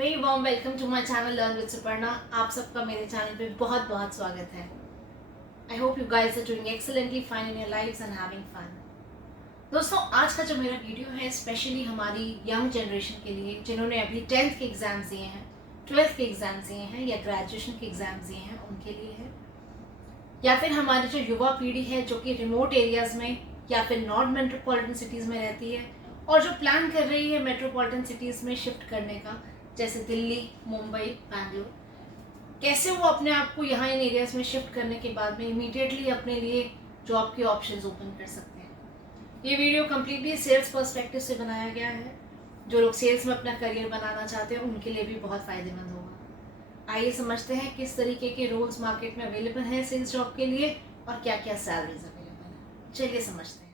Very warm welcome to my channel learn with Suparna. आप सबका मेरे चैनल पे बहुत बहुत स्वागत है। I hope you guys are doing excellently fine in your lives and having fun. दोस्तों, आज का जो मेरा वीडियो है स्पेशली हमारी यंग जनरेशन के लिए जिन्होंने अभी 10th के एग्ज़ाम्स दिए हैं, 12th के एग्ज़ाम्स दिए हैं या ग्रेजुएशन के एग्ज़ाम्स दिए हैं उनके लिए है, या फिर हमारी जो युवा पीढ़ी है जो कि रिमोट एरियाज़ में या फिर नॉन मेट्रोपॉलिटन सिटीज़ में रहती है और जो प्लान कर रही है मेट्रोपॉलिटन सिटीज़ में शिफ्ट करने का, जैसे दिल्ली, मुंबई, बैंगलोर। कैसे वो अपने आप को यहाँ इन एरियाज़ में शिफ्ट करने के बाद में इमीडिएटली अपने लिए जॉब के ऑप्शंस ओपन कर सकते हैं। ये वीडियो कम्प्लीटली सेल्स पर्सपेक्टिव से बनाया गया है। जो लोग सेल्स में अपना करियर बनाना चाहते हैं उनके लिए भी बहुत फ़ायदेमंद होगा। आइए समझते हैं किस तरीके के रोल्स मार्केट में अवेलेबल हैं सेल्स जॉब के लिए और क्या क्या सैलरीज अवेलेबल है। चलिए समझते हैं।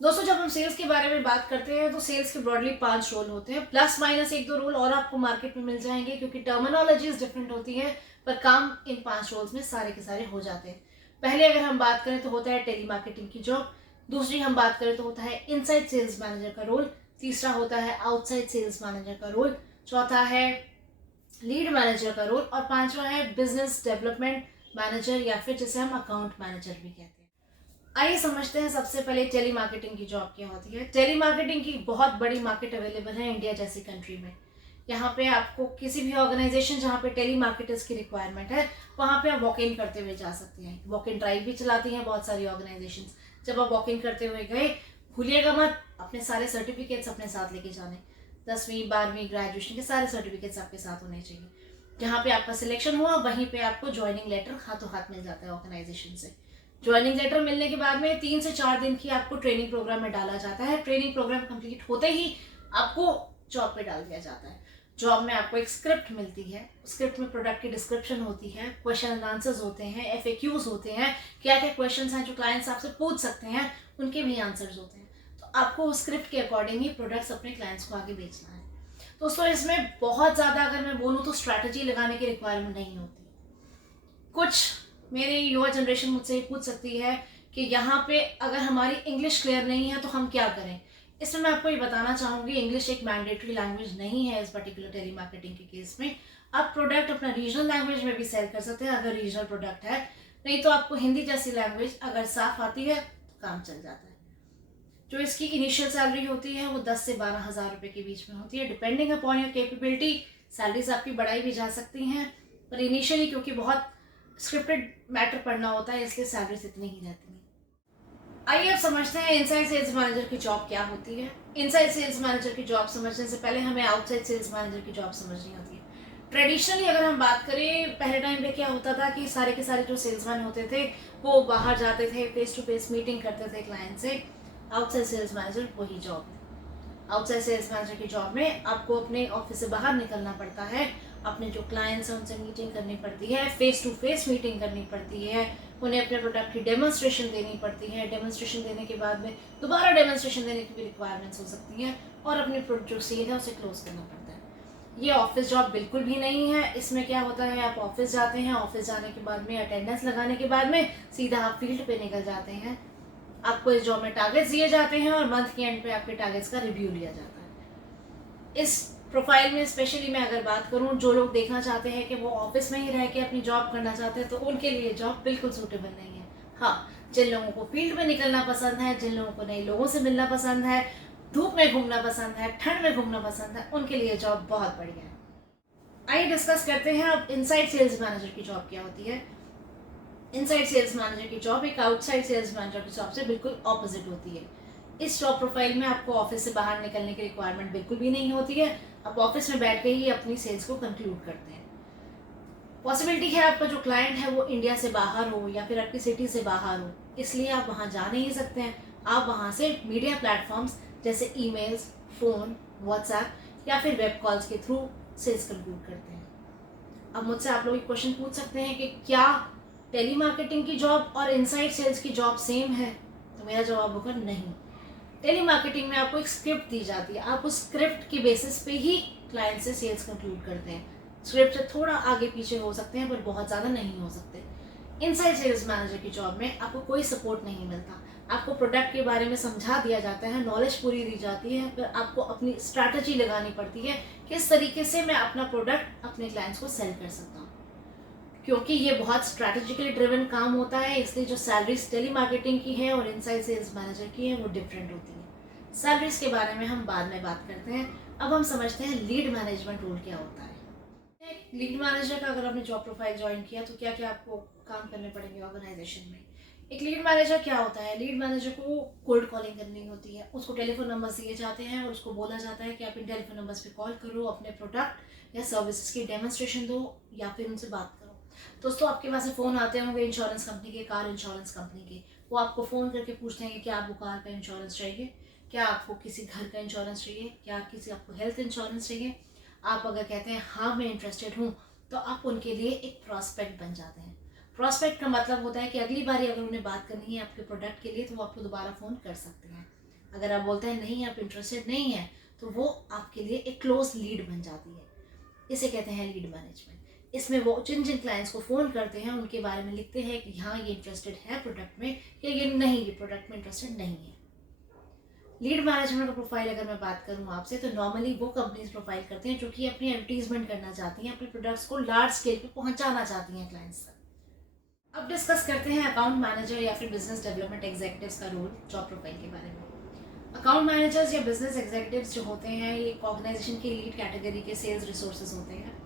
दोस्तों, जब हम सेल्स के बारे में बात करते हैं तो सेल्स के ब्रॉडली 5 रोल होते हैं, प्लस माइनस 1-2 रोल और आपको मार्केट में मिल जाएंगे क्योंकि टर्मिनोलॉजीज डिफरेंट होती है, पर काम इन 5 रोल्स में सारे के सारे हो जाते हैं। पहले अगर हम बात करें तो होता है टेली मार्केटिंग की जॉब, दूसरी हम बात करें तो होता है इनसाइड सेल्स मैनेजर का रोल, तीसरा होता है आउटसाइड सेल्स मैनेजर का रोल, चौथा है लीड मैनेजर का रोल और पांचवा है बिजनेस डेवलपमेंट मैनेजर या फिर जिसे हम अकाउंट मैनेजर भी कहते हैं। आइए समझते हैं सबसे पहले टेली मार्केटिंग की जॉब क्या होती है। टेली मार्केटिंग की बहुत बड़ी मार्केट अवेलेबल है इंडिया जैसी कंट्री में। यहाँ पे आपको किसी भी ऑर्गेनाइजेशन जहाँ पे टेली मार्केटर्स की रिक्वायरमेंट है वहाँ पे आप वॉक इन करते हुए जा सकते हैं। वॉक इन ड्राइव भी चलाती हैं बहुत सारी ऑर्गेनाइजेशंस। जब आप वॉक इन करते हुए गए, भूलिएगा मत अपने सारे सर्टिफिकेट्स अपने साथ लेके जाने। 10वीं 12वीं ग्रेजुएशन के सारे सर्टिफिकेट्स आपके साथ होने चाहिए। जहाँ पे आपका सिलेक्शन हुआ वहीं पे आपको ज्वाइनिंग लेटर हाथों हाथ मिल जाता है ऑर्गेनाइजेशन से। ज्वाइनिंग लेटर मिलने के बाद में 3 से 4 दिन की आपको ट्रेनिंग प्रोग्राम में डाला जाता है। ट्रेनिंग प्रोग्राम कंप्लीट होते ही आपको जॉब पे डाल दिया जाता है। जॉब में आपको एक स्क्रिप्ट मिलती है, स्क्रिप्ट में प्रोडक्ट की डिस्क्रिप्शन होती है, क्वेश्चन एंड आंसर्स होते हैं, FAQs होते हैं, क्या क्या क्वेश्चन हैं जो क्लाइंट्स आपसे पूछ सकते हैं उनके भी आंसर्स होते हैं। तो आपको उस स्क्रिप्ट के अकॉर्डिंग ही प्रोडक्ट्स अपने क्लाइंट्स को आगे बेचना है। दोस्तों, इसमें बहुत ज़्यादा अगर मैं बोलूँ तो स्ट्रैटेजी लगाने की रिक्वायरमेंट नहीं होती। कुछ मेरी युवा जनरेशन मुझसे पूछ सकती है कि यहाँ पे अगर हमारी इंग्लिश क्लियर नहीं है तो हम क्या करें। इसमें मैं आपको ये बताना चाहूँगी, इंग्लिश एक मैंडेटरी लैंग्वेज नहीं है इस पर्टिकुलर टेली मार्केटिंग के केस में। आप प्रोडक्ट अपना रीजनल लैंग्वेज में भी सेल कर सकते हैं अगर रीजनल प्रोडक्ट है, नहीं तो आपको हिंदी जैसी लैंग्वेज अगर साफ आती है तो काम चल जाता है। जो इसकी इनिशियल सैलरी होती है वो 10 से 12 हज़ार रुपये के बीच में होती है। Depending upon your capability salaries आपकी बढ़ाई भी जा सकती हैं, पर इनिशियली क्योंकि बहुत स्क्रिप्टेड मैटर पढ़ना होता है इसलिए सैलरीज इतनी ही रहती है। आइए अब समझते हैं इनसाइड सेल्स मैनेजर की जॉब क्या होती है। इनसाइड सेल्स मैनेजर की जॉब समझने से पहले हमें आउटसाइड सेल्स मैनेजर की जॉब समझनी होती है। ट्रेडिशनली अगर हम बात करें, पहले टाइम पे क्या होता था कि सारे के सारे जो सेल्समैन होते थे वो बाहर जाते थे, फेस टू फेस मीटिंग करते थे क्लाइंट से। आउटसाइड सेल्स मैनेजर वही जॉब है। आउटसाइड सेल्स मैनेजर की जॉब में आपको अपने ऑफिस से बाहर निकलना पड़ता है, अपने जो क्लाइंट्स हैं उनसे मीटिंग करनी पड़ती है, फेस टू फेस मीटिंग करनी पड़ती है, उन्हें अपने प्रोडक्ट की डेमोन्स्ट्रेशन देनी पड़ती है। डेमोन्स्ट्रेशन देने के बाद में दोबारा डेमोन्स्ट्रेशन देने की भी रिक्वायरमेंट्स हो सकती हैं और अपनी जो सेल है उसे क्लोज करना पड़ता है। ये ऑफिस जॉब बिल्कुल भी नहीं है। इसमें क्या होता है, आप ऑफिस जाते हैं, ऑफिस जाने के बाद में अटेंडेंस लगाने के बाद में सीधा आप फील्ड पे निकल जाते हैं। आपको इस जॉब में टारगेट्स दिए जाते हैं और मंथ के एंड पे आपके टारगेट्स का रिव्यू लिया जाता है। इस प्रोफाइल में स्पेशली मैं अगर बात करूं, जो लोग देखना चाहते हैं कि वो ऑफिस में ही रह के अपनी जॉब करना चाहते हैं तो उनके लिए जॉब बिल्कुल सूटेबल नहीं है। हाँ, जिन लोगों को फील्ड में निकलना पसंद है, जिन लोगों को नए लोगों से मिलना पसंद है, धूप में घूमना पसंद है, ठंड में घूमना पसंद है, उनके लिए जॉब बहुत बढ़िया है। आइए डिस्कस करते हैं अब इनसाइड सेल्स मैनेजर की जॉब क्या होती है। इनसाइड सेल्स मैनेजर की जॉब एक आउटसाइड सेल्स मैनेजर की जॉब से बिल्कुल ऑपोजिट होती है। इस जॉब प्रोफाइल में आपको ऑफिस से बाहर निकलने की रिक्वायरमेंट बिल्कुल भी नहीं होती है। आप ऑफिस में बैठ के ही अपनी सेल्स को कंक्लूड करते हैं। पॉसिबिलिटी है आपका जो क्लाइंट है वो इंडिया से बाहर हो या फिर आपकी सिटी से बाहर हो, इसलिए आप वहाँ जा नहीं सकते हैं। आप वहाँ से मीडिया प्लेटफॉर्म्स जैसे ईमेल्स, फ़ोन, व्हाट्सएप या फिर वेब कॉल्स के थ्रू सेल्स कंक्लूड करते हैं। अब मुझसे आप लोग एक क्वेश्चन पूछ सकते हैं कि क्या टेली मार्केटिंग की जॉब और इनसाइड सेल्स की जॉब सेम है? तो मेरा जवाब होगा नहीं। टेली मार्केटिंग में आपको एक स्क्रिप्ट दी जाती है, आप उस स्क्रिप्ट के बेसिस पे ही क्लाइंट से सेल्स कंक्लूड करते हैं। स्क्रिप्ट से थोड़ा आगे पीछे हो सकते हैं पर बहुत ज़्यादा नहीं हो सकते। इनसाइड सेल्स मैनेजर की जॉब में आपको कोई सपोर्ट नहीं मिलता। आपको प्रोडक्ट के बारे में समझा दिया जाता है, नॉलेज पूरी दी जाती है, फिर आपको अपनी स्ट्रैटेजी लगानी पड़ती है किस तरीके से मैं अपना प्रोडक्ट अपने क्लाइंट्स को सेल कर सकता हूँ। क्योंकि ये बहुत स्ट्रैटेजिकली ड्रिवन काम होता है, इसलिए जो सैलरीज टेली मार्केटिंग की है और इनसाइड सेल्स मैनेजर की है वो डिफरेंट होती है। सैलरीज के बारे में हम बाद में बात करते हैं। अब हम समझते हैं लीड मैनेजमेंट रोल क्या होता है। लीड मैनेजर का अगर आपने जॉब प्रोफाइल ज्वाइन किया तो क्या क्या आपको काम करने पड़ेंगे ऑर्गेनाइजेशन में। एक लीड मैनेजर क्या होता है, लीड मैनेजर को कोल्ड कॉलिंग करनी होती है, उसको टेलीफोन नंबर्स दिए जाते हैं और उसको बोला जाता है कि आप इन टेलीफोन नंबर्स पे कॉल करो, अपने प्रोडक्ट या सर्विसेज की डेमोन्स्ट्रेशन दो या फिर उनसे बात करो। दोस्तों आपके पास फ़ोन आते होंगे इंश्योरेंस कंपनी के, कार इंश्योरेंस कंपनी के, वो आपको फ़ोन करके पूछते हैं कि क्या आपको कार का इंश्योरेंस चाहिए, क्या आपको किसी घर का इंश्योरेंस चाहिए, क्या किसी आपको हेल्थ इंश्योरेंस चाहिए। आप अगर कहते हैं हाँ मैं इंटरेस्टेड हूँ तो आप उनके लिए एक प्रॉस्पेक्ट बन जाते हैं। प्रॉस्पेक्ट का मतलब होता है कि अगली बारी अगर उन्हें बात करनी है आपके प्रोडक्ट के लिए तो वो आपको दोबारा फ़ोन कर सकते हैं। अगर आप बोलते हैं नहीं आप इंटरेस्टेड नहीं हैं तो वो आपके लिए एक क्लोज लीड बन जाती है। इसे कहते हैं लीड मैनेजमेंट। इसमें वो जिन जिन क्लाइंट्स को फ़ोन करते हैं उनके बारे में लिखते हैं कि हाँ ये इंटरेस्टेड है प्रोडक्ट में या ये नहीं, ये प्रोडक्ट में इंटरेस्टेड नहीं है। लीड मैनेजमेंट का प्रोफाइल अगर मैं बात करूँ आपसे तो नॉर्मली वो कंपनीज प्रोफाइल करते हैं जो कि अपनी एडवर्टीजमेंट करना चाहती हैं, अपने प्रोडक्ट्स को लार्ज स्केल पे पहुंचाना चाहती हैं क्लाइंट्स तक। अब डिस्कस करते हैं अकाउंट मैनेजर या फिर बिजनेस डेवलपमेंट एग्जीक्यूटिव्स का रोल जॉब प्रोफाइल के बारे में। अकाउंट मैनेजर्स या बिजनेस एग्जीक्यूटिव्स जो होते हैं ये एक ऑर्गेनाइजेशन की लीड कैटेगरी के सेल्स रिसोर्सेज होते हैं।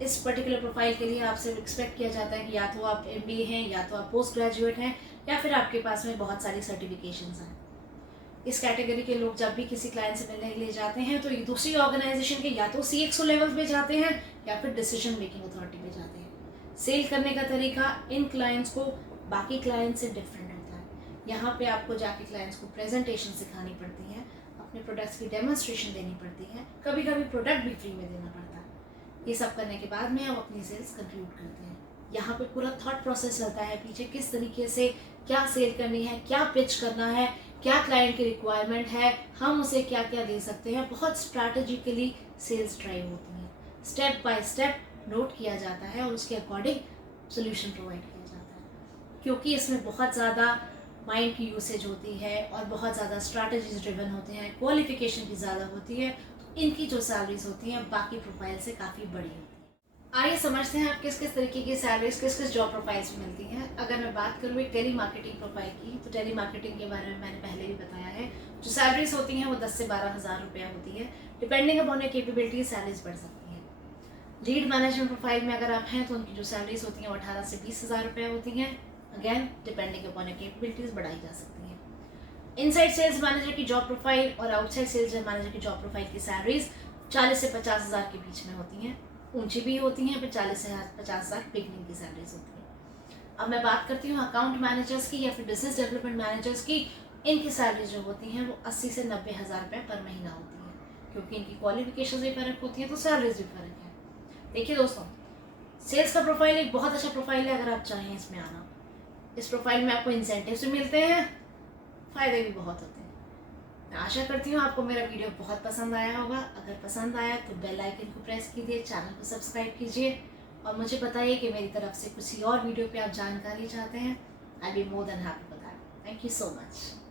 इस पर्टिकुलर प्रोफाइल के लिए आपसे एक्सपेक्ट किया जाता है कि या तो आप MBA हैं या तो आप पोस्ट ग्रेजुएट हैं या फिर आपके पास में बहुत सारी सर्टिफिकेशंस हैं। इस कैटेगरी के लोग जब भी किसी क्लाइंट से मिलने के लिए जाते हैं तो ये दूसरी ऑर्गेनाइजेशन के या तो CXO लेवल पे जाते हैं या फिर डिसीजन मेकिंग अथॉरिटी पे जाते हैं। सेल करने का तरीका इन क्लाइंट्स को बाकी क्लाइंट्स से डिफरेंट होता है। यहाँ पे आपको जाके क्लाइंट्स को प्रेजेंटेशन सिखानी पड़ती है, अपने प्रोडक्ट्स की डेमोन्स्ट्रेशन देनी पड़ती है, कभी कभी प्रोडक्ट भी फ्री में देना पड़ता है। ये सब करने के बाद में आप अपनी सेल्स कंक्लूड करते हैं। यहाँ पे पूरा थॉट प्रोसेस चलता है पीछे, किस तरीके से क्या सेल करनी है, क्या पिच करना है, क्या क्लाइंट की रिक्वायरमेंट है, हम उसे क्या क्या दे सकते हैं। बहुत स्ट्रैटेजिकली सेल्स ड्राइव होती है, स्टेप बाय स्टेप नोट किया जाता है और उसके अकॉर्डिंग सोल्यूशन प्रोवाइड किया जाता है। क्योंकि इसमें बहुत ज़्यादा माइंड की यूसेज होती है और बहुत ज़्यादा स्ट्रैटेजीज ड्रिवन होते हैं, क्वालिफिकेशन भी ज़्यादा होती है, तो इनकी जो सैलरीज होती हैं बाकी प्रोफाइल से काफ़ी बड़ी होती है। आइए समझते हैं आप किस किस तरीके की सैलरीज किस किस जॉब प्रोफाइल्स में मिलती हैं। अगर मैं बात करूँ एक टेली मार्केटिंग प्रोफाइल की तो टेली मार्केटिंग के बारे में मैंने पहले भी बताया है। जो सैलरीज होती हैं वो 10 से 12,000 रुपया होती है। Depending upon your capability salaries बढ़ सकती हैं। लीड मैनेजमेंट प्रोफाइल में अगर आप हैं तो उनकी जो सैलरीज होती हैं वो 18 से 20,000 रुपये होती हैं। Again depending upon your capabilities बढ़ाई जा सकती हैं। इनसाइड सेल्स मैनेजर की जॉब प्रोफाइल और आउटसाइड सेल्स मैनेजर की जॉब प्रोफाइल की सैलरीज 40 से 50,000 के बीच में होती हैं। ऊंची भी होती हैं, फिर 40 से 50,000 बिगनिंग की सैलरीज होती हैं। अब मैं बात करती हूँ अकाउंट मैनेजर्स की या फिर बिजनेस डेवलपमेंट मैनेजर्स की। इनकी सैलरीज जो होती हैं वो 80 से 90,000 रुपये पर महीना होती है। क्योंकि इनकी क्वालिफिकेशन भी फ़र्क होती हैं तो सैलरीज भी फ़र्क है। देखिए दोस्तों, सेल्स का प्रोफाइल एक बहुत अच्छा प्रोफाइल है अगर आप चाहें इसमें आना। इस प्रोफाइल में आपको इंसेंटिव्स भी मिलते हैं, फ़ायदे भी बहुत होते हैं। मैं आशा करती हूँ आपको मेरा वीडियो बहुत पसंद आया होगा। अगर पसंद आया तो बेल आइकन को प्रेस कीजिए, चैनल को सब्सक्राइब कीजिए और मुझे बताइए कि मेरी तरफ से किसी और वीडियो पे आप जानकारी चाहते हैं। I be more than happy for that. Thank you so much.